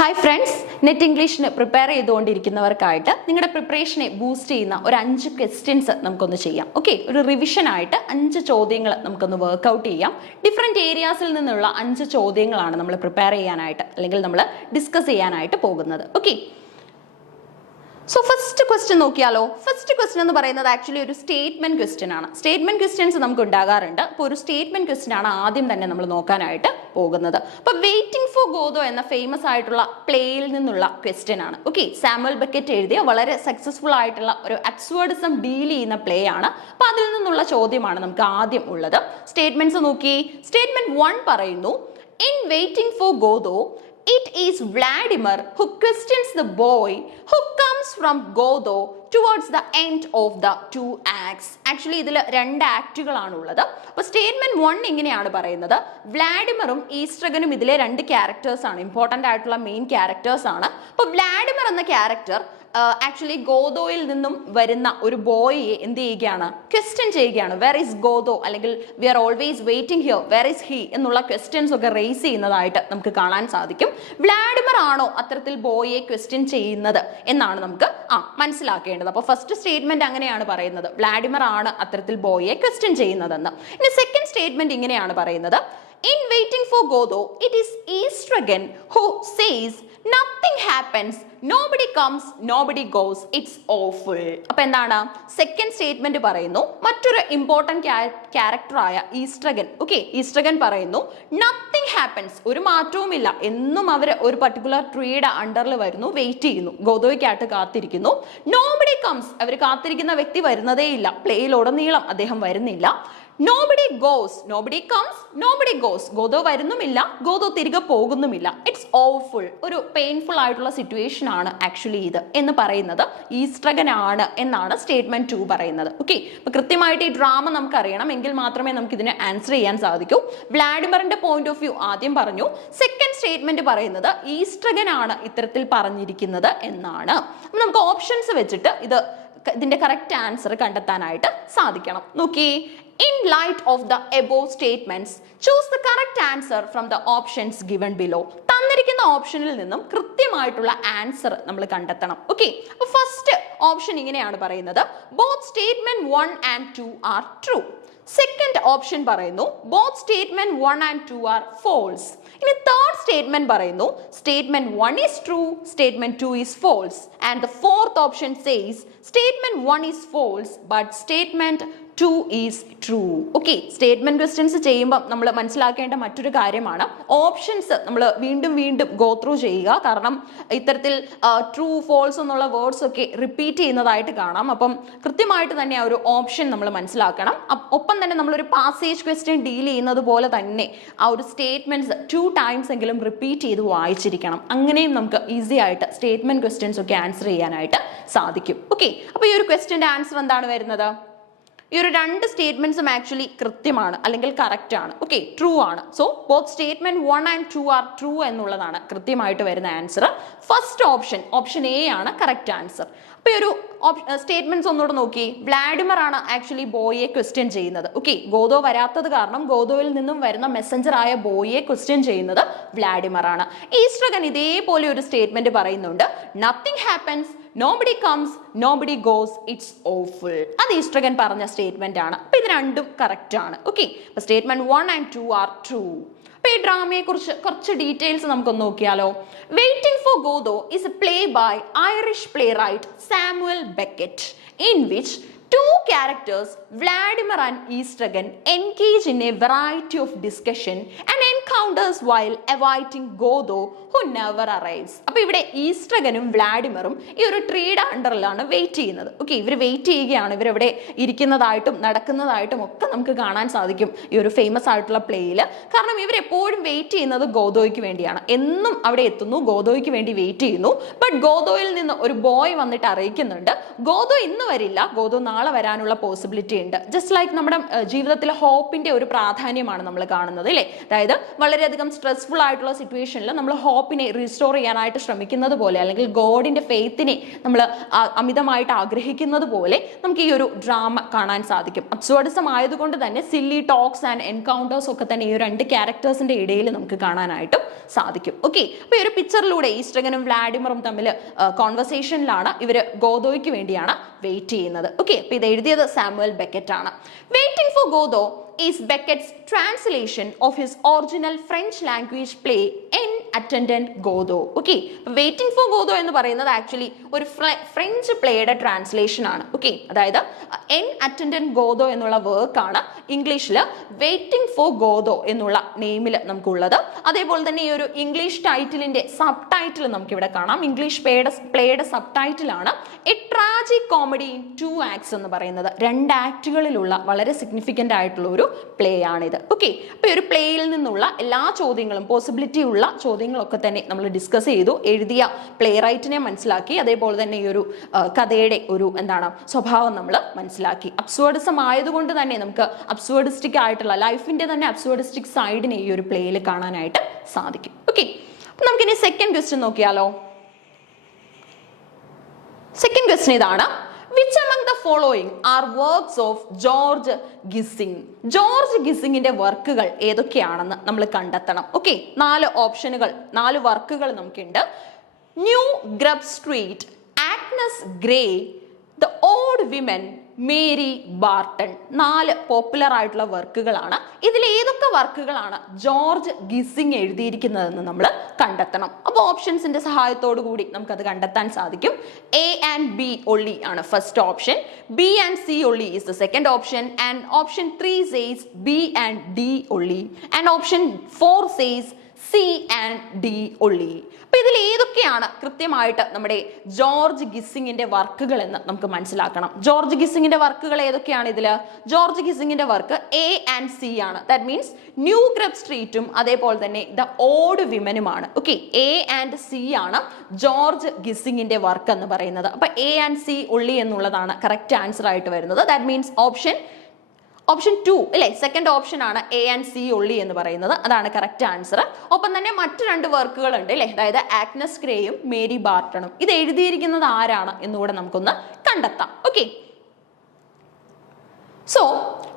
Hi friends, net ഇംഗ്ലീഷിന് prepare ചെയ്തുകൊണ്ടിരിക്കുന്നവർക്കായിട്ട് നിങ്ങളുടെ പ്രിപ്പറേഷനെ boost ചെയ്യുന്ന ഒരു 5 ക്വസ്റ്റ്യൻസ് നമുക്കൊന്ന് ചെയ്യാം. ഓക്കെ, ഒരു റിവിഷൻ ആയിട്ട് 5 ചോദ്യങ്ങൾ നമുക്കൊന്ന് വർക്ക്ഔട്ട് ചെയ്യാം. ഡിഫറെൻറ്റ് ഏരിയാസിൽ നിന്നുള്ള 5 ചോദ്യങ്ങളാണ് നമ്മൾ പ്രിപ്പയർ ചെയ്യാനായിട്ട് അല്ലെങ്കിൽ നമ്മൾ ഡിസ്കസ് ചെയ്യാനായിട്ട് പോകുന്നത്. ഓക്കെ, സോ ഫസ്റ്റ് ക്വസ്റ്റ്യൻ നോക്കിയാലോ. ഫസ്റ്റ് ക്വസ്റ്റ്യൻ എന്ന് പറയുന്നത് ആക്ച്വലി ഒരു സ്റ്റേറ്റ്മെന്റ് ക്വസ്റ്റ്യൻ ആണ്. സ്റ്റേറ്റ്മെന്റ് ക്വസ്റ്റ്യൻസ് നമുക്ക് ഉണ്ടാകാറുണ്ട്. അപ്പോൾ ഒരു സ്റ്റേറ്റ്മെന്റ് ക്വസ്റ്റ്യൻ ആണ് ആദ്യം തന്നെ നമ്മൾ നോക്കാനായിട്ട് പോകുന്നത്. അപ്പോൾ വെയിറ്റിംഗ് ഫോർ ഗോദോ എന്ന ഫേമസ് ആയിട്ടുള്ള പ്ലേയിൽ നിന്നുള്ള ക്വസ്റ്റ്യൻ ആണ്. ഓക്കെ, സാമുവൽ ബെക്കറ്റ് എഴുതിയ വളരെ സക്സസ്ഫുൾ ആയിട്ടുള്ള ഒരു അബ്സേർഡിസം ഡീൽ ചെയ്യുന്ന പ്ലേ ആണ്. അപ്പോൾ അതിൽ നിന്നുള്ള ചോദ്യമാണ് നമുക്ക് ആദ്യം ഉള്ളത്. സ്റ്റേറ്റ്മെന്റ്സ് നോക്കി. സ്റ്റേറ്റ്മെന്റ് 1 പറയുന്നു, in waiting for Godot it is Vladimir who questions the boy who comes from Godot towards the end of the 2 acts. Actually ഇതിൽ 2 ആക്റ്റുകളാണ് ഉള്ളത്. അപ്പോൾ സ്റ്റേറ്റ്മെന്റ് 1 ഇങ്ങനെയാണ് പറയുന്നത്, വ്ളാഡിമറും ഈസ്ട്രഗനും ഇതിലെ 2 ക്യാരക്ടേഴ്സ് ആണ്, ഇമ്പോർട്ടൻ്റ് ആയിട്ടുള്ള മെയിൻ ക്യാരക്ടേഴ്സ് ആണ്. അപ്പോൾ വ്ളാഡിമർ എന്ന ക്യാരക്ടർ ആക്ച്വലി ഗോദോയിൽ നിന്നും വരുന്ന ഒരു ബോയിയെ എന്ത് ചെയ്യുകയാണ്, ക്വസ്റ്റ്യൻ ചെയ്യുകയാണ്. വെർ ഈസ് ഗോദോ, അല്ലെങ്കിൽ we are always waiting here, where is he എന്നുള്ള ക്വസ്റ്റ്യൻസ് ഒക്കെ റേസ് ചെയ്യുന്നതായിട്ട് നമുക്ക് കാണാൻ സാധിക്കും. വ്ളാഡിമർ ആണോ അത്തരത്തിൽ ബോയിയെ ക്വസ്റ്റ്യൻ ചെയ്യുന്നത് എന്നാണ് നമുക്ക് മനസ്സിലാക്കേണ്ടത്. അപ്പോൾ ഫസ്റ്റ് സ്റ്റേറ്റ്മെന്റ് അങ്ങനെയാണ് പറയുന്നത്, വ്ളാഡിമർ ആണ് അത്തരത്തിൽ ബോയിയെ ക്വസ്റ്റ്യൻ ചെയ്യുന്നതെന്ന്. ഇനി സെക്കൻഡ് സ്റ്റേറ്റ്മെന്റ് ഇങ്ങനെയാണ് പറയുന്നത്, in waiting for Godot it is Estragon who says nothing happens, nobody comes, nobody goes, it's awful. അപ്പോൾ എന്താണ് സെക്കൻഡ് സ്റ്റേറ്റ്മെന്റ് പറയുന്നു, മറ്റൊരു ഇമ്പോർട്ടൻറ്റ് ക്യാരക്ടറായ ഈസ്ട്രഗൻ, ഓക്കെ, ഈസ്ട്രഗൻ പറയുന്നു നത്തിങ് ഹാപ്പൻസ്, ഒരു മാറ്റവുമില്ല, എന്നും അവർ ഒരു പർട്ടിക്കുലർ ട്രീയുടെ അണ്ടറിൽ വരുന്നു, വെയിറ്റ് ചെയ്യുന്നു, ഗോദോയ്ക്കായിട്ട് കാത്തിരിക്കുന്നു. നോബഡി കംസ്, അവർ കാത്തിരിക്കുന്ന വ്യക്തി വരുന്നതേ ഇല്ല, പ്ലേയിലുടനീളം അദ്ദേഹം വരുന്നില്ല. Nobody goes, nobody comes, nobody goes. Godot വരുന്നുമില്ല, ഗോദോ തിരികെ പോകുന്നുമില്ല. ഇറ്റ്സ് ഓഫുൾ, ഒരു പെയിൻഫുൾ ആയിട്ടുള്ള സിറ്റുവേഷൻ ആണ് ആക്ച്വലി ഇത് എന്ന് പറയുന്നത് ഈസ്ട്രഗനാണ് എന്നാണ് സ്റ്റേറ്റ്മെന്റ് 2 പറയുന്നത്. ഓക്കെ, അപ്പൊ കൃത്യമായിട്ട് ഈ ഡ്രാമ നമുക്ക് അറിയണം, എങ്കിൽ മാത്രമേ നമുക്ക് ഇതിനെ ആൻസർ ചെയ്യാൻ സാധിക്കൂ. വ്ളാഡിമറിന്റെ പോയിന്റ് ഓഫ് വ്യൂ ആദ്യം പറഞ്ഞു. സെക്കൻഡ് സ്റ്റേറ്റ്മെന്റ് പറയുന്നത് ഈസ്ട്രഗനാണ് ഇത്തരത്തിൽ പറഞ്ഞിരിക്കുന്നത് എന്നാണ്. അപ്പൊ നമുക്ക് ഓപ്ഷൻസ് വെച്ചിട്ട് ഇതിന്റെ കറക്റ്റ് ആൻസർ കണ്ടെത്താനായിട്ട് സാധിക്കണം. നോക്കി, in light of the above statements choose the correct answer from the options given below. തന്നിരിക്കുന്ന ഓപ്ഷനിൽ നിന്നും കൃത്യമായിട്ടുള്ള ആൻസർ നമ്മൾ കണ്ടെത്തണം. ഓക്കെ, അപ്പോൾ ഫസ്റ്റ് ഓപ്ഷൻ ഇങ്ങനെയാണ് പറയുന്നത്, both statement 1 and 2 are true. Second option പറയുന്നു both statement 1 and 2 are false. ഇനി തേർഡ് സ്റ്റേറ്റ്മെന്റ് പറയുന്നു statement 1 is true, statement 2 is false, and the fourth option says statement 1 is false but statement 2 is true. Okay, statement questions ചെയ്യുമ്പോൾ നമ്മൾ മനസ്സിലാക്കേണ്ട മറ്റൊരു കാര്യമാണ്, options നമ്മൾ വീണ്ടും വീണ്ടും ഗോ ത്രൂ ചെയ്യുക. കാരണം ഇത്തരത്തിൽ ട്രൂ ഫോൾസ് എന്നുള്ള വേർഡ്സ് ഒക്കെ റിപ്പീറ്റ് ചെയ്യുന്നതായിട്ട് കാണാം. അപ്പം കൃത്യമായിട്ട് തന്നെ ആ ഒരു ഓപ്ഷൻ നമ്മൾ മനസ്സിലാക്കണം. ഒപ്പം തന്നെ നമ്മളൊരു പാസേജ് ക്വസ്റ്റ്യൻ ഡീൽ ചെയ്യുന്നത് പോലെ തന്നെ ആ ഒരു സ്റ്റേറ്റ്മെന്റ്സ് 2 ടൈംസ് എങ്കിലും റിപ്പീറ്റ് ചെയ്ത് വായിച്ചിരിക്കണം. അങ്ങനെയും നമുക്ക് ഈസി ആയിട്ട് സ്റ്റേറ്റ്മെന്റ് ക്വസ്റ്റ്യൻസ് ഒക്കെ ആൻസർ ചെയ്യാനായിട്ട് സാധിക്കും. ഓക്കെ, അപ്പോൾ ഈ ഒരു ക്വസ്റ്റ്യൻ്റെ ആൻസർ എന്താണ് വരുന്നത്? ഈ ഒരു 2 സ്റ്റേറ്റ്മെന്റ്സും ആക്ച്വലി കൃത്യമാണ് അല്ലെങ്കിൽ കറക്റ്റ് ആണ്. ഓക്കെ, ട്രൂ ആണ്. So both statement 1 and 2 are true എന്നുള്ളതാണ് കൃത്യമായിട്ട് വരുന്ന ആൻസർ. ഫസ്റ്റ് ഓപ്ഷൻ എ ആണ് കറക്റ്റ് ആൻസർ. അപ്പോൾ ഈ ഒരു സ്റ്റേറ്റ്മെന്റ്സ് ഒന്നുകൂടെ നോക്കി. വ്ളാഡിമർ ആണ് ആക്ച്വലി ബോയിയെ ക്വസ്റ്റ്യൻ ചെയ്യുന്നത്. ഓക്കെ, ഗോദോ വരാത്തത് കാരണം ഗോദോയിൽ നിന്നും വരുന്ന മെസ്സഞ്ചർ ആയ ബോയിയെ ക്വസ്റ്റ്യൻ ചെയ്യുന്നത് വ്ളാഡിമർ ആണ്. ഈസ്ട്രഗൻ ഇതേപോലെ ഒരു സ്റ്റേറ്റ്മെന്റ് പറയുന്നുണ്ട്, nothing happens, nobody comes, nobody goes, it's awful. അത് ഈസ്ട്രഗൻ പറഞ്ഞ സ്റ്റേറ്റ്മെന്റ് ആണ്. അപ്പൊ ഇത് രണ്ടും കറക്റ്റ് ആണ്. ഓക്കെ, അപ്പൊ സ്റ്റേറ്റ്മെന്റ് 1 and 2 ആർ ട്രൂ. അപ്പൊ ഈ ഡ്രാമയെ കുറിച്ച് കുറച്ച് ഡീറ്റെയിൽസ് നമുക്കൊന്ന് നോക്കിയാലോ. Waiting for Godot is a play by Irish playwright Samuel Beckett in which 2 characters, Vladimir and Estragon, engage in a variety of discussion and encounters while awaiting Godot who never arrives. അപ്പോൾ ഇവിടെ ഈസ്ട്രഗനും വ്ളാഡിമറും ഈ ഒരു ട്രീയുടെ അണ്ടറിലാണ് wait ചെയ്യുന്നത്. Okay, ഇവർ wait ചെയ്യുകയാണ്, ഇവരെവിടെ ഇരിക്കുന്നതായിട്ടും നടക്കുന്നതായിട്ടും ഒക്കെ നമുക്ക് കാണാൻ സാധിക്കും ഈ ഒരു ഫേമസ് ആയിട്ടുള്ള പ്ലേയിൽ. കാരണം ഇവരെപ്പോഴും വെയിറ്റ് ചെയ്യുന്നത് ഗോദോയ്ക്ക് വേണ്ടിയാണ്. എന്നും അവിടെ എത്തുന്നു, ഗോദോയ്ക്ക് വേണ്ടി വെയിറ്റ് ചെയ്യുന്നു. ബട്ട് ഗോദോയിൽ നിന്ന് ഒരു ബോയ് വന്നിട്ട് അറിയിക്കുന്നുണ്ട്, ഗോദോ ഇന്ന് വരില്ല, ഗോദോ നാളെ വരാനുള്ള പോസിബിലിറ്റി ഉണ്ട്. ജസ്റ്റ് ലൈക്ക് നമ്മുടെ ജീവിതത്തിൽ ഹോപ്പിന്റെ ഒരു പ്രാധാന്യമാണ് നമ്മൾ കാണുന്നത് അല്ലേ. അതായത് വളരെയധികം സ്ട്രെസ്ഫുൾ ആയിട്ടുള്ള സിറ്റുവേഷനിൽ നമ്മൾ ഹോപ്പിനെ റീസ്റ്റോർ ചെയ്യാനായിട്ട് ശ്രമിക്കുന്നത് പോലെ, അല്ലെങ്കിൽ ഗോഡിന്റെ ഫെയ്ത്തിനെ നമ്മൾ അമിതമായിട്ട് ആഗ്രഹിക്കുന്നത് പോലെ നമുക്ക് ഈ ഒരു ഡ്രാമ കാണാൻ സാധിക്കും. അബ്സേർഡിസം ആയതുകൊണ്ട് തന്നെ സില്ലി ടോക്സ് ആൻഡ് എൻകൗണ്ടേഴ്സ് ഒക്കെ തന്നെ ഈ രണ്ട് ക്യാരക്ടേഴ്സിന്റെ ഇടയിൽ നമുക്ക് കാണാനായിട്ടും സാധിക്കും. ഓക്കെ, അപ്പൊ ഈ ഒരു പിക്ചറിലൂടെ ഈസ്റ്റഗനും വ്ളാഡിമറും തമ്മിൽ കോൺവെർസേഷനിലാണ്. ഇവര് ഗോദോയ്ക്ക് വേണ്ടിയാണ് വെയിറ്റ് ചെയ്യുന്നത്. ഓക്കെ, അപ്പൊ ഇത് എഴുതിയത് സാമുവൽ ബെക്കറ്റ് ആണ്. Waiting for Godot is Beckett's translation of his original French language play En Attendant Godot. Okay, Waiting for Godot എന്ന് പറയുന്നത് ആക്ച്വലി ഒരു ഫ്രഞ്ച് പ്ലേയുടെ ട്രാൻസ്ലേഷൻ ആണ്. ഓക്കെ, അതായത് എൻ അറ്റൻഡന്റ് ഗോദോ എന്നുള്ള വർക്ക് ആണ് ഇംഗ്ലീഷിൽ വെയിറ്റിംഗ് ഫോർ ഗോദോ എന്നുള്ള നെയിമിൽ നമുക്കുള്ളത്. അതേപോലെ തന്നെ ഈ ഒരു ഇംഗ്ലീഷ് ടൈറ്റിലിന്റെ സബ് ടൈറ്റിൽ നമുക്ക് ഇവിടെ കാണാം. ഇംഗ്ലീഷ് പ്ലേയുടെ സബ് ടൈറ്റിൽ ആണ് A tragic comedy in 2 acts എന്ന് പറയുന്നത്. 2 ആക്ടുകളിലുള്ള വളരെ സിഗ്നിഫിക്കന്റ് ആയിട്ടുള്ള ഒരു പ്ലേ ആണിത്. ഓക്കെ, അപ്പൊ ഈ ഒരു പ്ലേയിൽ നിന്നുള്ള എല്ലാ ചോദ്യങ്ങളും, പോസിബിലിറ്റി ഉള്ള ചോദ്യങ്ങളൊക്കെ തന്നെ നമ്മൾ ഡിസ്കസ് ചെയ്തു. എഴുതിയ പ്ലേ റൈറ്റിനെ മനസ്സിലാക്കി, അതേപോലെ തന്നെ ഈ ഒരു കഥയുടെ ഒരു സ്വഭാവം നമ്മൾ മനസ്സിലാക്കി. അബ്സേർഡിസം ആയതുകൊണ്ട് തന്നെ നമുക്ക് അബ്സേർഡിസ്റ്റിക് ആയിട്ടുള്ള ലൈഫിന്റെ തന്നെ അബ്സേർഡിസ്റ്റിക് സൈഡിനെ ഈ ഒരു പ്ലേയിൽ കാണാനായിട്ട് സാധിക്കും. ഓക്കെ, അപ്പൊ നമുക്കിനി സെക്കൻഡ് ക്വസ്റ്റ്യൻ നോക്കിയാലോ. സെക്കൻഡ് ക്വസ്റ്റ്യൻ ഇതാണ്. Which among the following are works of George Gissing? George ഗിസിങ്ങിന്റെ വർക്കുകൾ ഏതൊക്കെയാണെന്ന് നമ്മൾ കണ്ടെത്തണം. ഓക്കെ, 4 ഓപ്ഷനുകൾ, 4 വർക്കുകൾ നമുക്കുണ്ട്. New grub street, Agnes grey, the old women, Mary Barton. 4 popular ആയിട്ടുള്ള വർക്കുകളാണ്. ഇതിൽ ഏതൊക്കെ വർക്കുകളാണ് ജോർജ് ഗിസിങ് എഴുതിയിരിക്കുന്നതെന്ന് നമ്മൾ കണ്ടെത്തണം. അപ്പോൾ ഓപ്ഷൻസിന്റെ സഹായത്തോടു കൂടി നമുക്കത് കണ്ടെത്താൻ സാധിക്കും. എ ആൻഡ് ബി ഒള്ളി ആണ് first option, B and C only is the second option, and option 3 says B and D only, and option 4 says C and D only. അപ്പൊ ഇതിൽ ഏതൊക്കെയാണ് കൃത്യമായിട്ട് നമ്മുടെ ജോർജ് ഗിസിങ്ങിന്റെ വർക്കുകൾ എന്ന് നമുക്ക് മനസ്സിലാക്കണം. ജോർജ് ഗിസിങ്ങിന്റെ വർക്കുകൾ ഏതൊക്കെയാണ് ഇതില്? ജോർജ് ഗിസിങ്ങിന്റെ വർക്ക് എ ആൻഡ് സി ആണ്. ദാറ്റ് മീൻസ് ന്യൂ ഗ്രബ് സ്ട്രീറ്റും അതേപോലെ തന്നെ ദ ഓൾഡ് വിമനുമാണ്. ഓക്കെ, എ ആൻഡ് സി ആണ് ജോർജ് ഗിസിങ്ങിന്റെ വർക്ക് എന്ന് പറയുന്നത്. അപ്പൊ എ ആൻഡ് സി ഉള്ളി എന്നുള്ളതാണ് കറക്റ്റ് ആൻസർ ആയിട്ട് വരുന്നത്. ദാറ്റ് മീൻസ് ഓപ്ഷൻ 2 അല്ലെ, സെക്കൻഡ് ഓപ്ഷൻ ആണ് എ ആൻഡ് സി ഒള്ളി എന്ന് പറയുന്നത്. അതാണ് കറക്റ്റ് ആൻസർ. ഒപ്പം തന്നെ മറ്റു 2 വർക്കുകൾ ഉണ്ട് അല്ലെ, അതായത് ആഗ്നസ് ഗ്രേയും മേരി ബാർട്ടണും. ഇത് എഴുതിയിരിക്കുന്നത് ആരാണ് എന്നുകൂടെ നമുക്കൊന്ന് കണ്ടെത്താം. Okay, so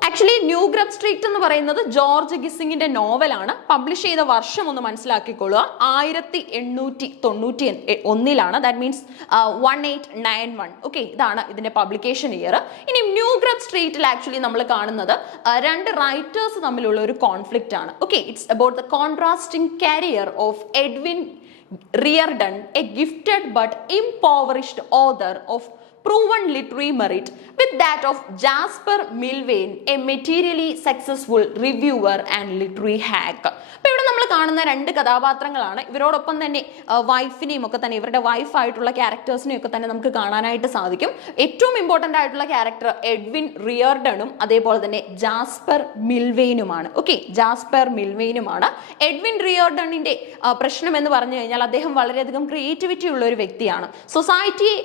actually new grub street എന്ന് പറയുന്നത് ജോർജ് ഗിസിങ്ങിന്റെ നോവലാണ്. പബ്ലിഷ് ചെയ്ത വർഷം ഒന്ന് മനസ്സിലാക്കിക്കൊള്ളുക, 1891. That means 1891. ഓക്കെ, ഇതാണ് ഇതിന്റെ പബ്ലിക്കേഷൻ ഇയർ. ഇനി ന്യൂ ഗ്രബ് സ്ട്രീറ്റിൽ ആക്ച്വലി നമ്മൾ കാണുന്നത് 2 റൈറ്റേഴ്സ് തമ്മിലുള്ള ഒരു കോൺഫ്ലിക്റ്റ് ആണ്. Okay, it's about the contrasting career of Edwin Reardon, a gifted but impoverished author of proven literary merit, with that of Jasper Milvain, a materially successful reviewer and literary hack. അപ്പോൾ ഇവിടെ നമ്മൾ കാണുന്ന 2 കഥാപാത്രങ്ങളാണ്. ഇവരോടൊപ്പം തന്നെ വൈഫിനെയും ഒക്കെ തന്നെ, ഇവരുടെ വൈഫായിട്ടുള്ള ക്യാരക്ടേഴ്സിനെയും ഒക്കെ തന്നെ നമുക്ക് കാണാനായിട്ട് സാധിക്കും. ഏറ്റവും ഇമ്പോർട്ടൻ്റ് ആയിട്ടുള്ള ക്യാരക്ടർ എഡ്വിൻ റിയർഡണും അതേപോലെ തന്നെ ജാസ്പർ മിൽവെയിനുമാണ്. ഓക്കെ, ജാസ്പർ മിൽവെയിനുമാണ്. എഡ്വിൻ റിയർഡണിന്റെ പ്രശ്നം എന്ന് പറഞ്ഞു കഴിഞ്ഞാൽ അദ്ദേഹം വളരെയധികം ക്രിയേറ്റിവിറ്റി ഉള്ള ഒരു വ്യക്തിയാണ്. സൊസൈറ്റിയെ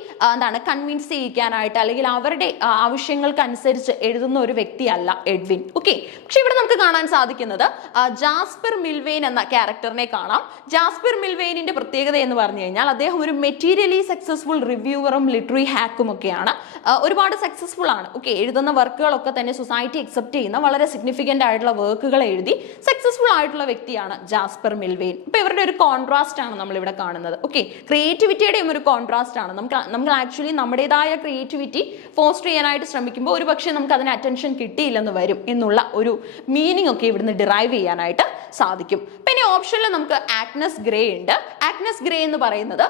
കൺവിൻസ് ചെയ്യിക്കാനായിട്ട് അല്ലെങ്കിൽ അവരുടെ ആവശ്യങ്ങൾക്കനുസരിച്ച് എഴുതുന്ന ഒരു വ്യക്തിയല്ല എഡ്വിൻ. ഓക്കെ, പക്ഷെ ഇവിടെ നമുക്ക് കാണാൻ സാധിക്കുന്നത് ജാസ്പർ മിൽവെയിൻ എന്ന ക്യാരക്ടറിനെ കാണാം. ജാസ്പർ മിൽവെയിനിന്റെ പ്രത്യേകത എന്ന് പറഞ്ഞു കഴിഞ്ഞാൽ അദ്ദേഹം ഒരു മെറ്റീരിയലി സക്സസ്ഫുൾ റിവ്യൂവറും ലിറ്റററി ഹാക്കും ഒക്കെയാണ്. ഒരുപാട് സക്സസ്ഫുൾ ആണ്. ഓക്കെ, എഴുതുന്ന വർക്കുകളൊക്കെ തന്നെ സൊസൈറ്റി അക്സെപ്റ്റ് ചെയ്യുന്ന വളരെ സിഗ്നിഫിക്കന്റ് ആയിട്ടുള്ള വർക്കുകൾ എഴുതി സക്സസ്ഫുൾ ആയിട്ടുള്ള വ്യക്തിയാണ് ജാസ്പർ മിൽവെയിൻ. അപ്പൊ ഇവരുടെ ഒരു കോൺട്രാസ്റ്റ് ആണ് നമ്മൾ ഇവിടെ കാണുന്നത്. ഓക്കെ, ക്രിയേറ്റിവിറ്റിയുടെയും ഒരു കോൺട്രാസ്റ്റ് ആണ്. നമ്മൾ ആക്ച്വലി നമ്മുടേതായ ക്രിയേറ്റിവിറ്റി ഫോസ്റ്റർ ചെയ്യാനായിട്ട് ശ്രമിക്കുമ്പോൾ ഒരു പക്ഷേ നമുക്ക് അതിന് അറ്റൻഷൻ കിട്ടിയില്ലെന്ന് വരും എന്നുള്ള ഒരു മീനിങ് ഒക്കെ ഇവിടുന്ന് ഡിറൈവ് ചെയ്യാനായിട്ട് സാധിക്കും. പിന്നെ ഓപ്ഷനിൽ നമുക്ക് ആഗ്നസ് ഗ്രേ ഉണ്ട്. ആഗ്നസ് ഗ്രേ എന്ന് പറയുന്നത്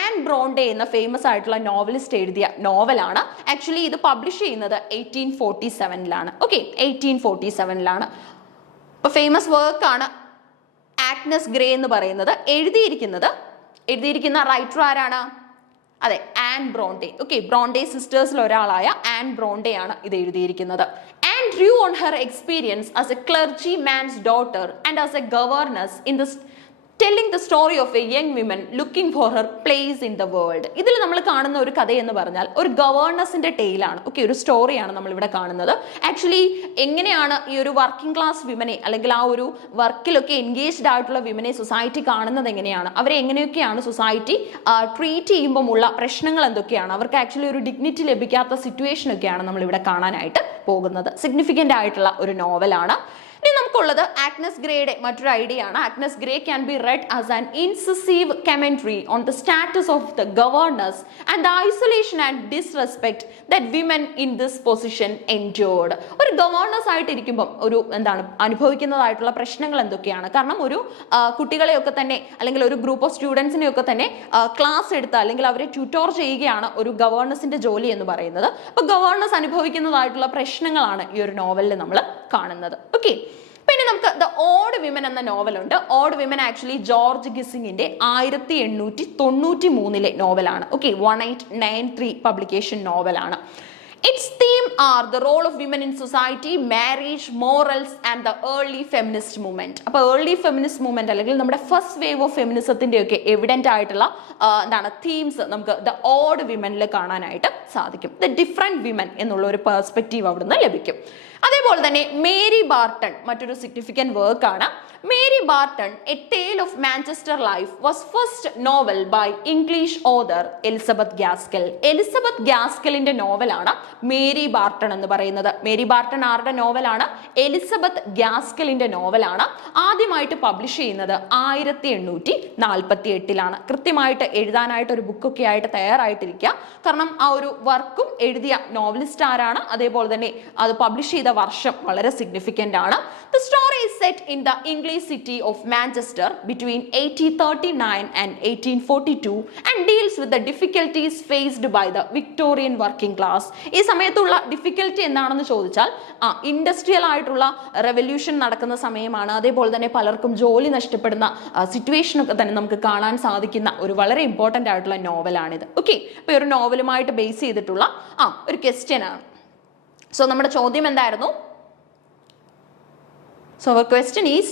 ആൻ ബ്രോണ്ടെ എന്ന ഫേമസ് ആയിട്ടുള്ള നോവലിസ്റ്റ് എഴുതിയ നോവലാണ്. ആക്ച്വലി ഇത് പബ്ലിഷ് ചെയ്യുന്നത് 1847 ഓക്കെ, 1847 അപ്പൊ ഫേമസ് വർക്കാണ് ആഗ്നസ് ഗ്രേ എന്ന് പറയുന്നത്. എഴുതിയിരിക്കുന്ന റൈറ്റർ ആരാണ്? അതെ, ആൻ ബ്രോണ്ടെ. ഓക്കെ, ബ്രോണ്ടെ സിസ്റ്റേഴ്സിൽ ഒരാളായ ആൻ ബ്രോണ്ടെ ആണ് ഇത് എഴുതിയിരിക്കുന്നത്. An drew on her experience as a clergyman's daughter and as a governess in the telling the story of A young women looking for her place in the world. ഇതിൽ നമ്മൾ കാണുന്ന ഒരു കഥ എന്ന് പറഞ്ഞാൽ ഒരു ഗവർണസിന്റെ ടെയിലാണ്. ഓക്കെ, ഒരു സ്റ്റോറിയാണ് നമ്മൾ ഇവിടെ കാണുന്നത്. ആക്ച്വലി എങ്ങനെയാണ് ഈ ഒരു വർക്കിംഗ് ക്ലാസ് വിമനെ അല്ലെങ്കിൽ ആ ഒരു വർക്കിലൊക്കെ എൻഗേജ്ഡ് ആയിട്ടുള്ള വിമനെ സൊസൈറ്റി കാണുന്നത് എങ്ങനെയാണ്, അവരെ എങ്ങനെയൊക്കെയാണ് സൊസൈറ്റി ട്രീറ്റ് ചെയ്യുമ്പോൾ ഉള്ള പ്രശ്നങ്ങൾ എന്തൊക്കെയാണ്, അവർക്ക് ആക്ച്വലി ഒരു ഡിഗ്നിറ്റി ലഭിക്കാത്ത സിറ്റുവേഷൻ ഒക്കെയാണ് നമ്മൾ ഇവിടെ കാണാനായിട്ട് പോകുന്നത്. സിഗ്നിഫിക്കന്റ് ആയിട്ടുള്ള ഒരു നോവലാണ്. ഇനി നമുക്കുള്ളത് ആഗ്നസ് ഗ്രേയുടെ മറ്റൊരു ഐഡിയ ആണ്. Agnes Grey can be read as an incisive commentary on the status of the governess and the isolation and disrespect that women in this position endured. ഒരു ഗവർണേഴ്സ് ആയിട്ട് ഇരിക്കുമ്പോൾ ഒരു അനുഭവിക്കുന്നതായിട്ടുള്ള പ്രശ്നങ്ങൾ എന്തൊക്കെയാണ്? കാരണം ഒരു കുട്ടികളെയൊക്കെ തന്നെ അല്ലെങ്കിൽ ഒരു ഗ്രൂപ്പ് ഓഫ് സ്റ്റുഡൻസിനെയൊക്കെ തന്നെ ക്ലാസ് എടുത്ത് അല്ലെങ്കിൽ അവരെ ട്യൂട്ടോർ ചെയ്യുകയാണ് ഒരു ഗവർണേഴ്സിന്റെ ജോലി എന്ന് പറയുന്നത്. അപ്പോൾ ഗവർണേഴ്സ് അനുഭവിക്കുന്നതായിട്ടുള്ള പ്രശ്നങ്ങളാണ് ഈ ഒരു നോവലിൽ നമ്മൾ കാണുന്നത്. ഓക്കെ, പിന്നെ നമുക്ക് ദ ഓഡ് വിമൻ എന്ന നോവലുണ്ട്. ഓഡ് വിമൻ ആക്ച്വലി ജോർജ് ഗിസിങ്ങിന്റെ 1893 നോവലാണ്. ഓക്കെ, 1893 പബ്ലിക്കേഷൻ നോവലാണ്. Its theme are the role of women in society, marriage, morals and the early feminist movement. അപ്പോൾ early feminist movement അല്ലെങ്കിൽ നമ്മുടെ ഫസ്റ്റ് വേവ് ഓഫ് ഫെമിനിസത്തിന്റെ ഒക്കെ evident ആയിട്ടുള്ള themes നമുക്ക് the odd വിമനിൽ കാണാനായിട്ട് സാധിക്കും. ദ ഡിഫറെന്റ് വിമൻ എന്നുള്ള ഒരു പെർസ്പെക്റ്റീവ് അവിടുന്ന് ലഭിക്കും. അതേപോലെ തന്നെ മേരി ബാർട്ടൺ മറ്റൊരു സിഗ്നിഫിക്കന്റ് വർക്ക് ആണ്. Mary Barton a tale of Manchester life was first novel by English author Elizabeth Gaskell. Elizabeth ഗ്യാസ്കലിന്റെ നോവലാണ് മേരി ബാർട്ടൺ എന്ന് പറയുന്നത്. മേരി ബാർട്ടൺ ആരുടെ നോവലാണ്? എലിസബത്ത് ഗ്യാസ്കലിന്റെ നോവലാണ്. ആദ്യമായിട്ട് പബ്ലിഷ് ചെയ്യുന്നത് 1848 കൃത്യമായിട്ട് എഴുതാനായിട്ട് ഒരു ബുക്കൊക്കെ ആയിട്ട് തയ്യാറായിട്ടിരിക്കുക. കാരണം ആ ഒരു വർക്കും എഴുതിയ നോവലിസ്റ്റ് ആരാണ്, അതേപോലെ തന്നെ അത് പബ്ലിഷ് ചെയ്ത വർഷം വളരെ സിഗ്നിഫിക്കന്റ് ആണ്. The story is set in the English city of Manchester between 1839 and 1842 and deals with the difficulties faced by the Victorian working class. ഈ സമയത്തുള്ള ഡിഫിക്കൽറ്റി എന്താണെന്ന് ചോദിച്ചാൽ ഇൻഡസ്ട്രിയൽ ആയിട്ടുള്ള റെവല്യൂഷൻ നടക്കുന്ന സമയമാണ്. അതേപോലെ തന്നെ പലർക്കും ജോലി നഷ്ടപ്പെടുന്ന സിറ്റുവേഷൻ ഒക്കെ തന്നെ നമുക്ക് കാണാൻ സാധിക്കുന്ന ഒരു വളരെ ഇമ്പോർട്ടന്റ് ആയിട്ടുള്ള നോവലാണിത്. ഓക്കെ, അപ്പോൾ ഒരു നോവലുമായിട്ട് ബേസ് ചെയ്തിട്ടുള്ള ഒരു ക്വസ്റ്റ്യൻ ആണ്. സോ നമ്മുടെ ചോദ്യം എന്തായിരുന്നു? So our question is,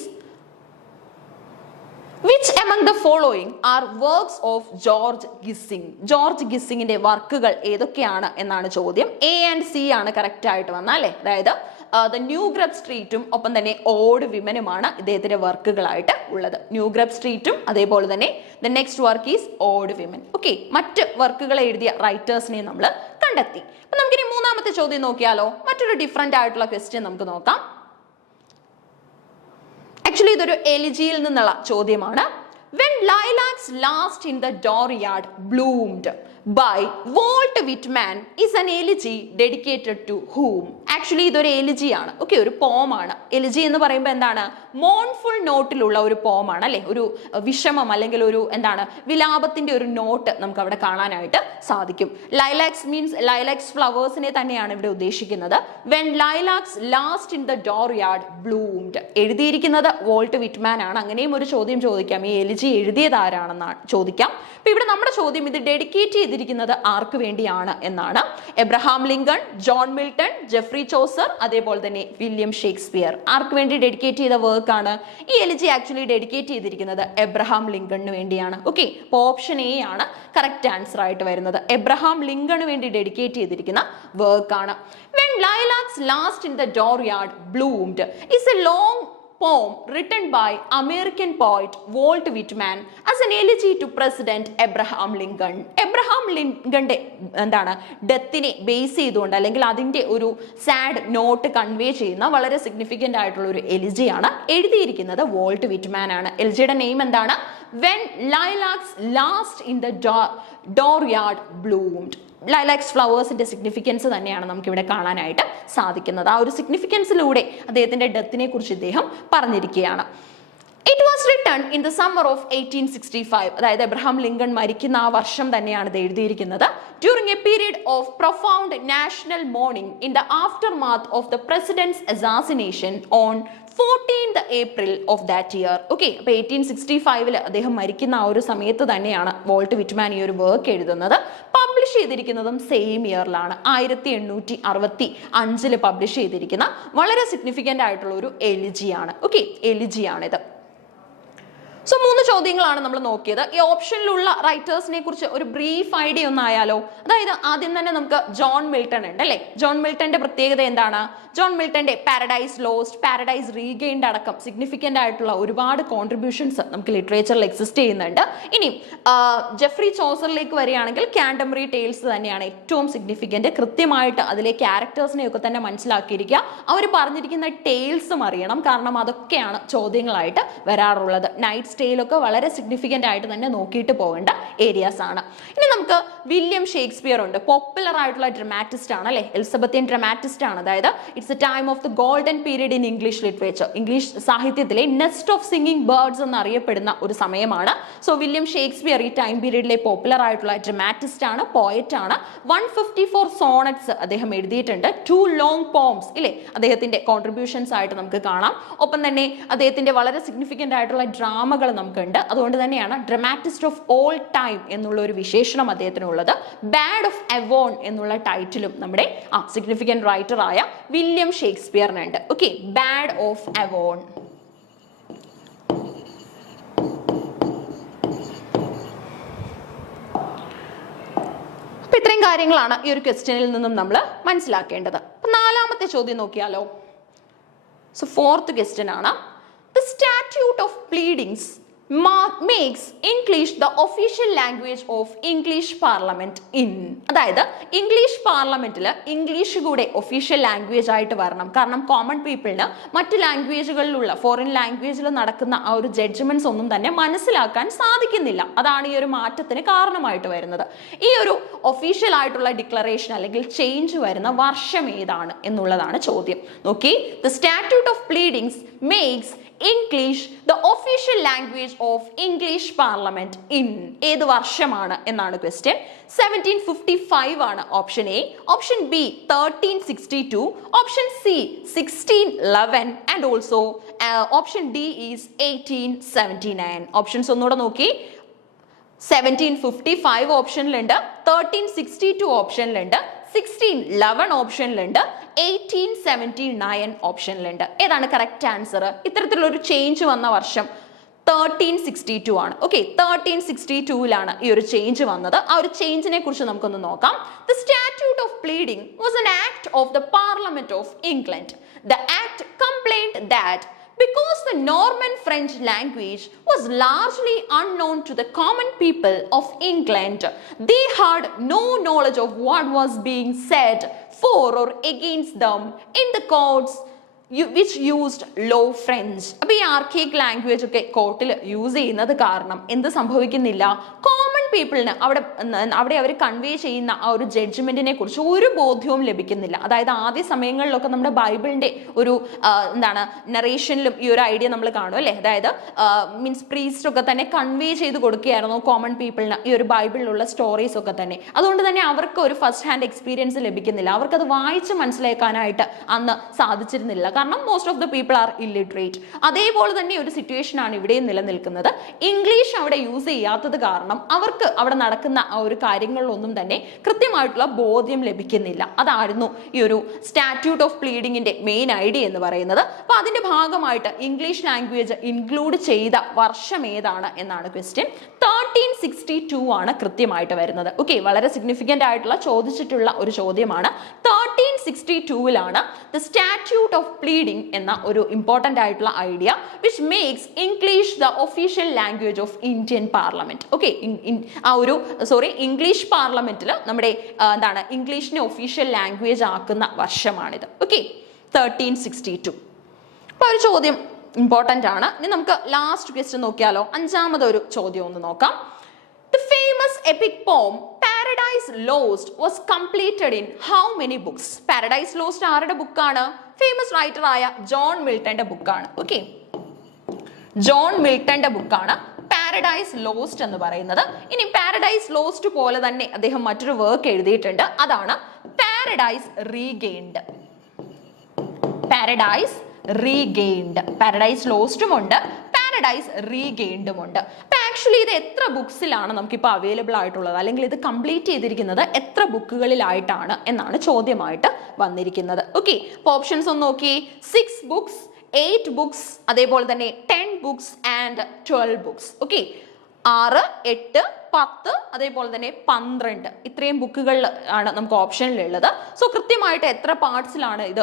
which among the following are works of George Gissing? George ഗിസ്സിങ്ങിന്റെ വർക്കുകൾ ഏതൊക്കെയാണ് എന്നാണ് ചോദ്യം. എ ആൻഡ് സി ആണ് കറക്റ്റ് ആയിട്ട് വന്നാൽ അല്ലേ. അതായത് ദ ന്യൂ ഗ്രബ് സ്ട്രീറ്റും ഒപ്പം തന്നെ ഓഡ് വിമനുമാണ് ഇദ്ദേഹത്തിന്റെ വർക്കുകളായിട്ട് ഉള്ളത്. ന്യൂ ഗ്രബ് സ്ട്രീറ്റും അതേപോലെ തന്നെ the next work is odd women. Okay, മറ്റ് വർക്കുകൾ എഴുതിയ റൈറ്റേഴ്സിനെ നമ്മൾ കണ്ടെത്തി. അപ്പൊ നമുക്കിനി മൂന്നാമത്തെ ചോദ്യം നോക്കിയാലോ. മറ്റൊരു ഡിഫറെന്റ് ആയിട്ടുള്ള ക്വസ്റ്റ്യൻ നമുക്ക് നോക്കാം. ആക്ച്വലി ഇതൊരു എലിജിയിൽ നിന്നുള്ള ചോദ്യമാണ്. When lilacs last in the dooryard bloomed by Walt Whitman is an elegy dedicated to whom? Actually ഇതൊരു എലിജിയാണ്. ഓക്കെ, ഒരു പോമാണ്. എലിജി എന്ന് പറയുമ്പോൾ എന്താണ്? മോൺഫുൾ നോട്ടിലുള്ള ഒരു പോമാണ് അല്ലെ. ഒരു വിഷമം അല്ലെങ്കിൽ ഒരു വിലാപത്തിന്റെ ഒരു നോട്ട് നമുക്ക് അവിടെ കാണാനായിട്ട് സാധിക്കും. ലൈലാക്സ് മീൻസ് ലൈലാക്സ് ഫ്ലവേഴ്സിനെ തന്നെയാണ് ഇവിടെ ഉദ്ദേശിക്കുന്നത്. വെൻ ലൈലാക്സ് ലാസ്റ്റ് ഇൻ ദ ഡോർയാർഡ് ബ്ലൂംഡ് എഴുതിയിരിക്കുന്നത് വോൾട്ട് വിറ്റ്മാൻ ആണ്. അങ്ങനെയും ഒരു ചോദ്യം ചോദിക്കാം, ഈ എലിജി എഴുതിയത് ആരാണെന്നാണ് ചോദിക്കാം. അപ്പൊ ഇവിടെ നമ്മുടെ ചോദ്യം ഇത് ഡെഡിക്കേറ്റ് ചെയ്തിരിക്കുന്നത് ആർക്ക് വേണ്ടിയാണ് എന്നാണ്. Abraham Lincoln, John Milton, Jeffrey Chaucer, അതേപോലെ തന്നെ വില്യം ഷേക്സ്പിയർ. ആർക്ക് വേണ്ടി ഡെഡിക്കേറ്റ് ചെയ്ത വർക്ക് ആണ് ഈ എലിജി? ആക്ച്വലി ഡെഡിക്കേറ്റ് ചെയ്തിരിക്കുന്നത് എബ്രഹാം ലിങ്കണിന് വേണ്ടിയാണ്. ഓക്കെ, അപ്പോൾ ഓപ്ഷൻ എ ആണ് കറക്റ്റ് ആൻസർ ആയിട്ട് വരുന്നത്. എബ്രഹാം ലിങ്കണിന് വേണ്ടി ഡെഡിക്കേറ്റ് ചെയ്തിരിക്കുന്ന വർക്ക് ആണ്. When lilacs last in the dooryard bloomed is a long poem written by American poet Walt Whitman as an elegy to President Abraham Lincoln. Abraham ലിങ്കന്റെ ഡെത്തിനെ base ചെയ്തുകൊണ്ട് അല്ലെങ്കിൽ അതിന്റെ ഒരു സാഡ് നോട്ട് കൺവേ ചെയ്യുന്ന വളരെ സിഗ്നിഫിക്കന്റ് ആയിട്ടുള്ള ഒരു എലിജിയാണ്. എഴുതിയിരിക്കുന്നത് വോൾട്ട് വിറ്റ്മാൻ ആണ്. എലിജിയുടെ നെയിം എന്താണ്? When lilacs last in the dooryard bloomed. Lilacs ഫ്ലവേഴ്സിന്റെ സിഗ്നിഫിക്കൻസ് തന്നെയാണ് നമുക്ക് ഇവിടെ കാണാനായിട്ട് സാധിക്കുന്നത്. ആ ഒരു സിഗ്നിഫിക്കൻസിലൂടെ അദ്ദേഹത്തിന്റെ ഡെത്തിനെ കുറിച്ച് ഇദ്ദേഹം പറഞ്ഞിരിക്കുകയാണ്. It was written in the summer of 1865. അതായത് എബ്രഹാം ലിങ്കൺ മരിക്കുന്ന ആ വർഷം തന്നെയാണ് ഇത് എഴുതിയിരിക്കുന്നത്. During a period of profound national mourning in the aftermath of the president's assassination on 14th April of that year. Okay, അപ്പൊ 1865 അദ്ദേഹം മരിക്കുന്ന ആ ഒരു സമയത്ത് തന്നെയാണ് വോൾട്ട് വിറ്റ്മാൻ ഈ ഒരു വർക്ക് എഴുതുന്നത്. പബ്ലിഷ് ചെയ്തിരിക്കുന്നതും സെയിം ഇയറിലാണ്. 1865 പബ്ലിഷ് ചെയ്തിരിക്കുന്ന വളരെ സിഗ്നിഫിക്കന്റ് ആയിട്ടുള്ള ഒരു എലിജിയാണ്. ഓക്കെ, എലിജിയാണിത്. സോ 3 ചോദ്യങ്ങളാണ് നമ്മൾ നോക്കിയത്. ഈ ഓപ്ഷനിലുള്ള റൈറ്റേഴ്സിനെ കുറിച്ച് ഒരു ബ്രീഫ് ഐഡിയ ഒന്നായാലോ. അതായത് ആദ്യം തന്നെ നമുക്ക് ജോൺ മിൽട്ടൺ ഉണ്ട് അല്ലെ. ജോൺ മിൽട്ടന്റെ പ്രത്യേകത എന്താണ്? ജോൺ മിൽട്ടന്റെ പാരഡൈസ് ലോസ്റ്റ്, പാരഡൈസ് റീഗെയിൻഡ് അടക്കം സിഗ്നിഫിക്കന്റ് ആയിട്ടുള്ള ഒരുപാട് കോൺട്രിബ്യൂഷൻസ് നമുക്ക് ലിറ്ററേച്ചറിൽ എക്സിസ്റ്റ് ചെയ്യുന്നുണ്ട്. ഇനി ജെഫ്രി ചോസറിലേക്ക് വരികയാണെങ്കിൽ കാൻറ്റർബറി ടെയിൽസ് തന്നെയാണ് ഏറ്റവും സിഗ്നിഫിക്കന്റ്. കൃത്യമായിട്ട് അതിലെ ക്യാരക്ടേഴ്സിനെ ഒക്കെ തന്നെ മനസ്സിലാക്കിയിരിക്കുക. അവർ പറഞ്ഞിരിക്കുന്ന ടെയിൽസും അറിയണം, കാരണം അതൊക്കെയാണ് ചോദ്യങ്ങളായിട്ട് വരാറുള്ളത്. നൈറ്റ്സ് ടെയിലൊക്കെ വളരെ സിഗ്നിഫിക്കന്റ് ആയിട്ട് തന്നെ നോക്കിയിട്ട് പോകേണ്ട ഏരിയാസ് ആണ്. ഇനി നമുക്ക് വില്യം ഷേക്സ്പിയർ ഉണ്ട്. പോപ്പുലർ ആയിട്ടുള്ള ഡ്രമാറ്റിസ്റ്റ് ആണ് അല്ലെ, എലിസബത്തിയൻ ഡ്രമാറ്റിസ്റ്റ് ആണ്. അതായത് it's A time of the golden period in English literature. English സാഹിത്യത്തിലെ നെസ്റ്റ് ഓഫ് സിംഗിങ് ബേർഡ്സ് എന്നറിയപ്പെടുന്ന ഒരു സമയമാണ്. സോ വില്യം ഷേക്സ്പിയർ ഈ ടൈം പീരീഡിലെ പോപ്പുലർ ആയിട്ടുള്ള ഡ്രമാറ്റിസ്റ്റ് ആണ്, പോയറ്റ് ആണ്. 154 സോണറ്റ്സ് അദ്ദേഹം എഴുതിയിട്ടുണ്ട്. 2 ലോങ് പോംസ് ഇല്ലേ അദ്ദേഹത്തിന്റെ കോൺട്രിബ്യൂഷൻസ് ആയിട്ട് നമുക്ക് കാണാം. ഒപ്പം തന്നെ അദ്ദേഹത്തിന്റെ വളരെ സിഗ്നിഫിക്കന്റ് ആയിട്ടുള്ള ഡ്രാമകൾ നമുക്കുണ്ട്. അതുകൊണ്ട് തന്നെയാണ് ഡ്രമാറ്റിസ്റ്റ് ഓഫ് ഓൾ ടൈം എന്നുള്ള ഒരു വിശേഷണം അദ്ദേഹത്തിനുള്ളത്. ബാഡ് ഓഫ് അവോൺ എന്നുള്ള ടൈറ്റിലും നമ്മുടെ സിഗ്നിഫിക്കന്റ് റൈറ്റർ ആയ വില്യം ഷേക്സ്പിയറിനുണ്ട്. Okay, bard of Avon. അപ്പൊ ഇത്രയും കാര്യങ്ങളാണ് ഈ ഒരു ക്വസ്റ്റ്യനിൽ നിന്നും നമ്മൾ മനസ്സിലാക്കേണ്ടത്. 4ാമത്തെ ചോദ്യം നോക്കിയാലോ. സോ 4th ക്വസ്റ്റ്യൻ ആണ്. The Statute of Pleadings makes English the official language of English Parliament in. അതായത് ഇംഗ്ലീഷ് പാർലമെന്റിൽ ഇംഗ്ലീഷ് കൂടെ ഒഫീഷ്യൽ ലാംഗ്വേജ് ആയിട്ട് വരണം. കാരണം കോമൺ പീപ്പിളിന് മറ്റ് ലാംഗ്വേജുകളിലുള്ള ഫോറിൻ ലാംഗ്വേജിൽ നടക്കുന്ന ആ ഒരു ജഡ്ജ്മെന്റ്സ് ഒന്നും തന്നെ മനസ്സിലാക്കാൻ സാധിക്കുന്നില്ല. അതാണ് ഈ ഒരു മാറ്റത്തിന് കാരണമായിട്ട് വരുന്നത്. ഈ ഒരു ഒഫീഷ്യൽ ആയിട്ടുള്ള ഡിക്ലറേഷൻ അല്ലെങ്കിൽ ചേഞ്ച് വരുന്ന വർഷം ഏതാണ് എന്നുള്ളതാണ് ചോദ്യം. നോക്കി, The Statute of Pleadings makes English the official language of English Parliament in. ഏത് വർഷമാണ് എന്നാണ് ക്വസ്റ്റ്യൻ. 1755 ആണ് option A. Option B 1362. Option C 1611 and also option D is 1879. Options ഒന്നുകൂടെ നോക്കി. 1755 ഓപ്ഷനിലുണ്ട്, 1362 ഓപ്ഷനിലുണ്ട്, 1611 ഓപ്ഷനിലുണ്ട്, 1879 ഓപ്ഷനിലുണ്ട്. ഏതാണ് കറക്റ്റ് ആൻസർ? ഇത്തരത്തിലൊരു ചേഞ്ച് വന്ന വർഷം 1362 ആണ്. ഓക്കെ, 1362ലാണ് ഈ ഒരു ചേഞ്ച് വന്നത്. ആ ഒരു ചേഞ്ചിനെ കുറിച്ച് നമുക്കൊന്ന് നോക്കാം. The Statute of Pleading was an act of the Parliament of England. The act complained that because the Norman French language was largely unknown to the common people of England, they had no knowledge of what was being said for or against them in the courts which used low French. അപ്പോൾ ഈ ആർക്കൈക് language ഒക്കെ കോർട്ടിൽ use ചെയ്യുന്നത് കാരണം എന്ത് സംഭവിക്കുന്നില്ല? Common പീപ്പിളിന് അവിടെ അവർ convey ചെയ്യുന്ന ആ ഒരു ജഡ്ജ്മെന്റിനെ കുറിച്ച് ഒരു ബോധ്യവും ലഭിക്കുന്നില്ല. അതായത് ആദ്യ സമയങ്ങളിലൊക്കെ നമ്മുടെ ബൈബിളിന്റെ ഒരു നറേഷനിലും ഈ ഒരു ഐഡിയ നമ്മൾ കാണും അല്ലേ. അതായത് മീൻസ് പ്രീസ്റ്റ് ഒക്കെ തന്നെ കൺവേ ചെയ്ത് കൊടുക്കുകയായിരുന്നു കോമൺ പീപ്പിളിന് ഈ ഒരു ബൈബിളിലുള്ള സ്റ്റോറീസ് ഒക്കെ തന്നെ. അതുകൊണ്ട് തന്നെ അവർക്ക് ഒരു ഫസ്റ്റ് ഹാൻഡ് എക്സ്പീരിയൻസ് ലഭിക്കുന്നില്ല. അവർക്കത് വായിച്ച് മനസ്സിലാക്കാനായിട്ട് അന്ന് സാധിച്ചിരുന്നില്ല. കാരണം most of the people are illiterate. അതേപോലെ തന്നെ ഒരു സിറ്റുവേഷൻ ആണ് ഇവിടെയും നിലനിൽക്കുന്നത്. ഇംഗ്ലീഷ് അവിടെ യൂസ് ചെയ്യാത്തത് കാരണം അവർക്ക് അവിടെ നടക്കുന്ന ആ ഒരു കാര്യങ്ങളിലൊന്നും തന്നെ കൃത്യമായിട്ടുള്ള ബോധ്യം ലഭിക്കുന്നില്ല. അതായിരുന്നു ഈ ഒരു സ്റ്റാറ്റ്യൂട്ട് ഓഫ് പ്ലീഡിങ്ങിന്റെ മെയിൻ ഐഡിയ എന്ന് പറയുന്നത്. അപ്പൊ അതിന്റെ ഭാഗമായിട്ട് ഇംഗ്ലീഷ് ലാംഗ്വേജ് ഇൻക്ലൂഡ് ചെയ്ത വർഷം ഏതാണ് എന്നാണ് ക്വസ്റ്റ്യൻ. 1362 ആണ് കൃത്യമായിട്ട് വരുന്നത്. ഓക്കെ, വളരെ സിഗ്നിഫിക്കന്റ് ആയിട്ടുള്ള ചോദിച്ചിട്ടുള്ള ഒരു ചോദ്യമാണ്. 1362ലാണ് ദ സ്റ്റാറ്റ്യൂട്ട് ഓഫ് പ്ലീഡിംഗ് എന്ന ഒരു ഇമ്പോർട്ടന്റ് ആയിട്ടുള്ള idea which makes English the official language of Indian parliament. Okay, English പാർലമെന്റിൽ നമ്മുടെ ഇംഗ്ലീഷിനെ ഒഫീഷ്യൽ ലാംഗ്വേജ് ആക്കുന്ന വർഷമാണിത്. ഓക്കെ, 1362. അപ്പൊ ഒരു ചോദ്യം ഇമ്പോർട്ടന്റ് ആണ്. ഇനി നമുക്ക് ലാസ്റ്റ് ക്വസ്റ്റ്യൻ നോക്കിയാലോ. 5ാമതൊരു ചോദ്യം ഒന്ന് നോക്കാം. The famous epic poem Paradise Lost was completed in how many books? Paradise Lost ആരുടെ ബുക്കാണ്? ഫേമസ് റൈറ്റർ ആയ ജോൺ മിൽട്ടന്റെ ബുക്കാണ്. ഓക്കെ, ജോൺ മിൽട്ടന്റെ ബുക്കാണ് പാരഡൈസ് ലോസ്റ്റ് എന്ന് പറയുന്നത്. ഇനി പാരഡൈസ് ലോസ്റ്റ് പോലെ തന്നെ അദ്ദേഹം മറ്റൊരു വർക്ക് എഴുതിയിട്ടുണ്ട്. അതാണ് Paradise Regained. Paradise Regained. Paradise ലോസ്റ്റും ഉണ്ട്, പാരഡൈസ് റീഗെയിൻഡും ഉണ്ട്. അപ്പൊ ആക്ച്വലി ഇത് എത്ര ബുക്സിലാണ് നമുക്കിപ്പോൾ അവൈലബിൾ ആയിട്ടുള്ളത്, അല്ലെങ്കിൽ ഇത് കംപ്ലീറ്റ് ചെയ്തിരിക്കുന്നത് എത്ര ബുക്കുകളിലായിട്ടാണ് എന്നാണ് ചോദ്യമായിട്ട് വന്നിരിക്കുന്നത്. ഓക്കെ, അപ്പൊ ഓപ്ഷൻസ് ഒന്ന് നോക്കി. 6 books, 8 ബുക്സ്, അതേപോലെ തന്നെ 10 ബുക്സ് ആൻഡ് 12 ബുക്സ്. ഓക്കെ, 6, 8, 10, അതേപോലെ തന്നെ 12 ഇത്രയും ബുക്കുകളിൽ ആണ് നമുക്ക് ഓപ്ഷനിലുള്ളത്. സോ കൃത്യമായിട്ട് എത്ര പാർട്സിലാണ് ഇത്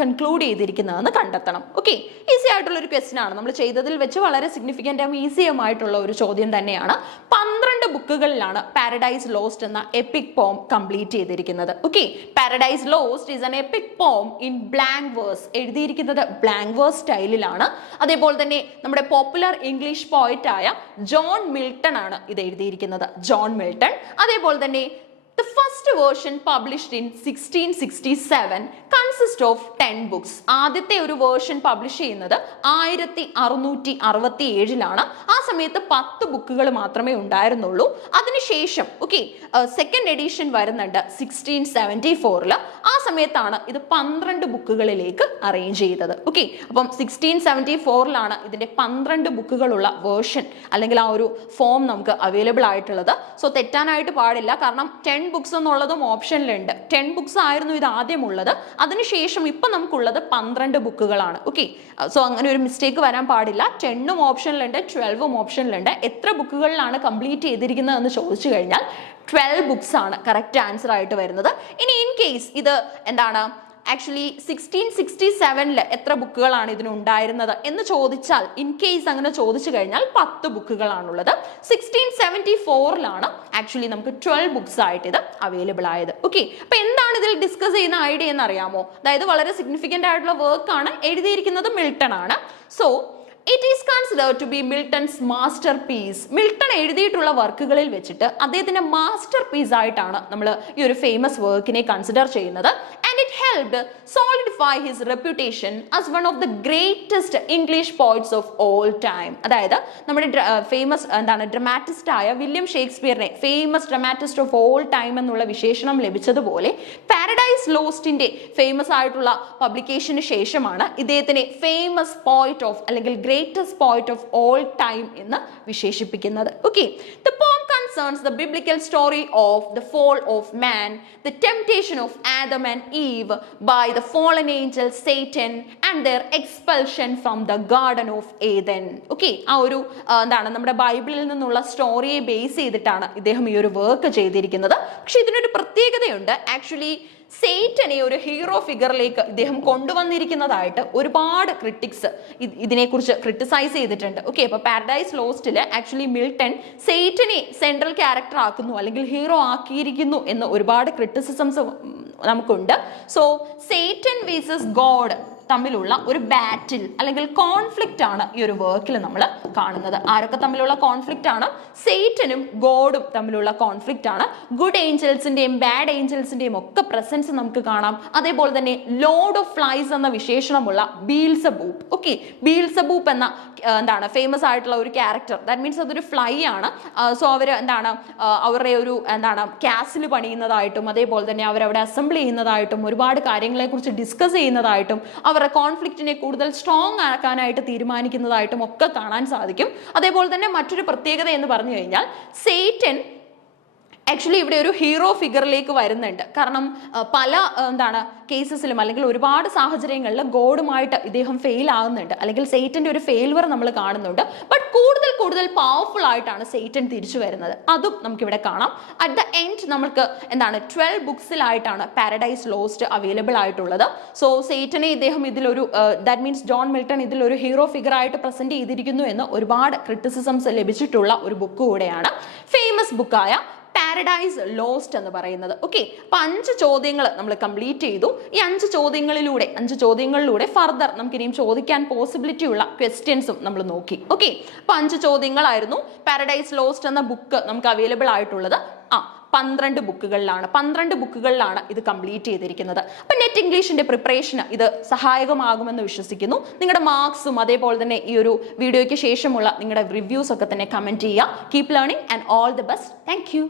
കൺക്ലൂഡ് ചെയ്തിരിക്കുന്നതെന്ന് കണ്ടെത്തണം. ഓക്കെ, ഈസി ആയിട്ടുള്ള ഒരു ക്വസ്റ്റ്യൻ ആണ്. നമ്മൾ ചെയ്തതിൽ വെച്ച് വളരെ സിഗ്നിഫിക്കൻ്റ് ഈസിയുമായിട്ടുള്ള ഒരു ചോദ്യം തന്നെയാണ്. 12 ബുക്കുകളിലാണ് പാരഡൈസ് ലോസ്റ്റ് എന്ന എപ്പിക് പോം കംപ്ലീറ്റ് ചെയ്തിരിക്കുന്നത്. Okay, paradise lost is an EPIC പോം ഇൻ ബ്ലാങ്ക് വേഴ്സ്. എഴുതിയിരിക്കുന്നത് ബ്ലാങ്ക് വേഴ്സ് സ്റ്റൈലിലാണ്. അതേപോലെ തന്നെ നമ്മുടെ പോപ്പുലർ ഇംഗ്ലീഷ് പോയറ്റ് ആയ ജോൺ മിൽട്ടൺ ആണ് ഇത് എഴുതിയിരിക്കുന്നത്. John Milton. അതേപോലെ തന്നെ the first version published in 1667 consists of 10 books. ആദ്യത്തെ ഒരു വേർഷൻ പബ്ലിഷ് ചെയ്യുന്നത് 1667 ആ സമയത്ത് 10 ബുക്കുകൾ മാത്രമേ ഉണ്ടായിരുന്നുള്ളൂ. അതിനുശേഷം സെക്കൻഡ് എഡിഷൻ വരുന്നുണ്ട് 1674. ആ സമയത്താണ് ഇത് 12 ബുക്കുകളിലേക്ക് അറേഞ്ച് ചെയ്തത്. അപ്പം 1674 ഇതിന്റെ 12 ബുക്കുകളുള്ള വേർഷൻ അല്ലെങ്കിൽ ആ ഒരു ഫോം നമുക്ക് അവൈലബിൾ ആയിട്ടുള്ളത്. സോ തെറ്റാനായിട്ട് പാടില്ല, കാരണം 10 ബുക്സ് എന്നുള്ളതും ഓപ്ഷനിലുണ്ട്. 10 ബുക്സ് ആയിരുന്നു ഇത് ആദ്യം ഉള്ളത്. അതിനുശേഷം ഇപ്പൊ നമുക്കുള്ളത് 12 ബുക്കുകളാണ്. സോ അങ്ങനെ ഒരു മിസ്റ്റേക്ക് വരാൻ പാടില്ല. 10ഉം ഓപ്ഷനിലുണ്ട്, 12ഉം ഓപ്ഷനിലുണ്ട്. എത്ര ബുക്കുകളിലാണ് കംപ്ലീറ്റ് ചെയ്തിരിക്കുന്നത് എന്ന് ചോദിച്ചു കഴിഞ്ഞാൽ 12 ബുക്സ് ആണ് കറക്റ്റ് ആൻസർ ആയിട്ട് വരുന്നത്. ഇനി ഇൻ കേസ് ഇത് ആക്ച്വലി 1667 എത്ര ബുക്കുകളാണ് ഇതിനുണ്ടായിരുന്നത് എന്ന് ചോദിച്ചാൽ, ഇൻ കേസ് അങ്ങനെ ചോദിച്ചു കഴിഞ്ഞാൽ 10 ബുക്കുകളാണുള്ളത്. 1674 ആക്ച്വലി നമുക്ക് 12 ബുക്സ് ആയിട്ട് ഇത് അവൈലബിൾ ആയത്. അപ്പൊ എന്താണ് ഇതിൽ ഡിസ്കസ് ചെയ്യുന്ന ഐഡിയ എന്ന് അറിയാമോ? അതായത് വളരെ സിഗ്നിഫിക്കന്റ് ആയിട്ടുള്ള വർക്ക് ആണ്. എഴുതിയിരിക്കുന്നത് മിൽട്ടൺ ആണ്. So it is considered to be Milton's masterpiece. Milton എഴുതിയിട്ടുള്ള വർക്കുകളിൽ വെച്ചിട്ട് അദ്ദേഹത്തിന്റെ മാസ്റ്റർ പീസ് ആയിട്ടാണ് നമ്മൾ ഈ ഒരു ഫേമസ് വർക്കിനെ കൺസിഡർ ചെയ്യുന്നത്. and it helped solidify his reputation as one of the greatest English poets of all time. അതായത് നമ്മുടെ ഫേമസ് ഡ്രമാറ്റിസ്റ്റ് ആയ വില്യം ഷേക്സ്പിയറിനെ famous dramatist of all time എന്നുള്ള വിശേഷണം ലഭിച്ചതുപോലെ പാരഡൈസ് ലോസ്റ്റിന്റെ ഫേമസ് ആയിട്ടുള്ള പബ്ലിക്കേഷന് ശേഷമാണ് ഇദ്ദേഹത്തിനെ ഫേമസ് പോയറ്റ് ഓഫ് അല്ലെങ്കിൽ greatest poet of all time എന്ന് വിശേഷിപ്പിക്കുന്നത്. The poem concerns the biblical story of the fall of man, the temptation of Adam and Eve by the fallen angel Satan and their expulsion from the Garden of Eden. ആ ഒരു നമ്മുടെ ബൈബിളിൽ നിന്നുള്ള സ്റ്റോറിയെ base ചെയ്തിട്ടാണ് ഇദ്ദേഹം ഈ ഒരു work ചെയ്തിരിക്കുന്നത്. പക്ഷെ ഇതിനൊരു പ്രത്യേകതയുണ്ട്. ആക്ച്വലി സേറ്റനെ ഒരു ഹീറോ ഫിഗറിലേക്ക് ഇദ്ദേഹം കൊണ്ടുവന്നിരിക്കുന്നതായിട്ട് ഒരുപാട് ക്രിട്ടിക്സ് ഇതിനെക്കുറിച്ച് ക്രിട്ടിസൈസ് ചെയ്തിട്ടുണ്ട്. അപ്പൊ പാരഡൈസ് ലോസ്റ്റില് ആക്ച്വലി മിൽട്ടൺ സേറ്റനെ സെൻട്രൽ ക്യാരക്ടർ ആക്കുന്നു അല്ലെങ്കിൽ ഹീറോ ആക്കിയിരിക്കുന്നു എന്ന് ഒരുപാട് ക്രിറ്റിസിസംസ് നമുക്കുണ്ട്. സോ സേറ്റൻ വേഴ്സസ് ഗോഡ് തമ്മിലുള്ള ഒരു ബാറ്റിൽ അല്ലെങ്കിൽ കോൺഫ്ലിക്റ്റ് ആണ് ഈ ഒരു വർക്കിൽ നമ്മൾ കാണുന്നത്. ആരൊക്കെ തമ്മിലുള്ള കോൺഫ്ലിക്റ്റ് ആണ്? സേറ്റനും ഗോഡും തമ്മിലുള്ള കോൺഫ്ലിക്റ്റ് ആണ്. ഗുഡ് ഏഞ്ചൽസിന്റെയും ബാഡ് ഏഞ്ചൽസിന്റെയും ഒക്കെ പ്രസൻസ് നമുക്ക് കാണാം. അതേപോലെ തന്നെ ലോർഡ് ഓഫ് ഫ്ലൈസ് എന്ന വിശേഷണമുള്ള ബീൽസബൂബ്. ബീൽസബൂബ് എന്ന ഫേമസ് ആയിട്ടുള്ള ഒരു ക്യാരക്ടർ, ദാറ്റ് മീൻസ് അതൊരു ഫ്ലൈ ആണ്. സോ അവർ അവരുടെ ഒരു കാസിൽ പണിയുന്നതായിട്ടും അതേപോലെ തന്നെ അവരവിടെ അസംബിൾ ചെയ്യുന്നതായിട്ടും ഒരുപാട് കാര്യങ്ങളെ കുറിച്ച് ഡിസ്കസ് ചെയ്യുന്നതായിട്ടും അവരുടെ കോൺഫ്ലിക്റ്റിനെ കൂടുതൽ സ്ട്രോങ് ആക്കാനായിട്ട് തീരുമാനിക്കുന്നതായിട്ടും ഒക്കെ കാണാൻ സാധിക്കും. അതേപോലെ തന്നെ മറ്റൊരു പ്രത്യേകത എന്ന് പറഞ്ഞു കഴിഞ്ഞാൽ സേറ്റൻ ആക്ച്വലി ഇവിടെ ഒരു ഹീറോ ഫിഗറിലേക്ക് വരുന്നുണ്ട്. കാരണം പല കേസസിലും അല്ലെങ്കിൽ ഒരുപാട് സാഹചര്യങ്ങളിൽ ഗോഡുമായിട്ട് ഇദ്ദേഹം ഫെയിൽ ആകുന്നുണ്ട്, അല്ലെങ്കിൽ സേറ്റന്റെ ഒരു ഫെയിൽവർ നമ്മൾ കാണുന്നുണ്ട്. ബട്ട് കൂടുതൽ പവർഫുൾ ആയിട്ടാണ് സേറ്റൻ തിരിച്ചു വരുന്നത്. അതും നമുക്കിവിടെ കാണാം. അറ്റ് ദ എൻഡ് നമുക്ക് 12 ബുക്സിലായിട്ടാണ് പാരഡൈസ് ലോസ്റ്റ് അവൈലബിൾ ആയിട്ടുള്ളത്. സോ സേറ്റനെ ഇദ്ദേഹം ഇതിലൊരു ദാറ്റ് മീൻസ് ജോൺ മിൽട്ടൺ ഇതിലൊരു ഹീറോ ഫിഗർ ആയിട്ട് പ്രസന്റ് ചെയ്തിരിക്കുന്നു എന്ന് ഒരുപാട് ക്രിറ്റിസിസംസ് ലഭിച്ചിട്ടുള്ള ഒരു ബുക്ക് കൂടെയാണ് ഫേമസ് ബുക്കായ പാരഡൈസ് ലോസ്റ്റ് എന്ന് പറയുന്നത്. അപ്പൊ 5 ചോദ്യങ്ങൾ നമ്മൾ കംപ്ലീറ്റ് ചെയ്തു. ഈ 5 ചോദ്യങ്ങളിലൂടെ ഫർദർ നമുക്ക് ഇനിയും ചോദിക്കാൻ പോസിബിലിറ്റി ഉള്ള ക്വസ്റ്റ്യൻസും നമ്മൾ നോക്കി. അപ്പൊ 5 ചോദ്യങ്ങളായിരുന്നു. പാരഡൈസ് ലോസ്റ്റ് എന്ന ബുക്ക് നമുക്ക് അവൈലബിൾ ആയിട്ടുള്ളത് 12 ബുക്കുകളിലാണ് ഇത് കംപ്ലീറ്റ് ചെയ്തിരിക്കുന്നത്. അപ്പൊ നെറ്റ് ഇംഗ്ലീഷിന്റെ പ്രിപ്പറേഷന് ഇത് സഹായകമാകുമെന്ന് വിശ്വസിക്കുന്നു. നിങ്ങളുടെ മാർക്സും അതേപോലെ തന്നെ ഈ ഒരു വീഡിയോയ്ക്ക് ശേഷമുള്ള നിങ്ങളുടെ റിവ്യൂസ് ഒക്കെ തന്നെ കമന്റ് ചെയ്യുക. Keep learning and all the best. Thank you.